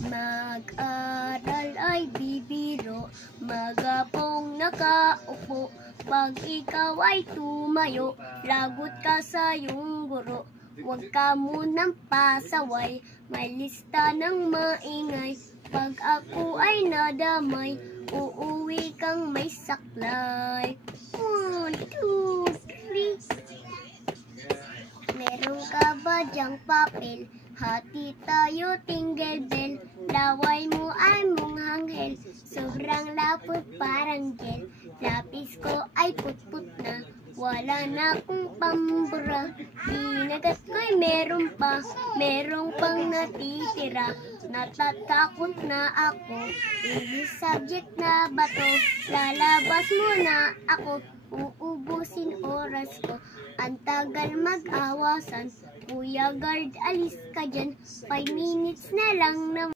Mag-aral ay bibiro, magapong nakaupo. Pag ikaw ay tumayo, lagot ka sa iyong guro. Huwag ka munang pasaway, may lista ng maingay. Pag ako ay nadamay, uuwi kang may saklay. 1, 2, 3. Meron ka ba diyang papel? Hati tayo, tingle bell. Laway mo ay munghanghel, sobrang lapot parang gel. Lapis ko ay putput na, wala na akong pambura. Ginagat ko'y meron pa, meron pang natitira. Natatakot na ako, English subject na ba to? Lalabas mo na ako, uubusin oras ko. Ang tagal mag-awasan, Kuya Guard, alis ka dyan, 5 minutes na lang naman.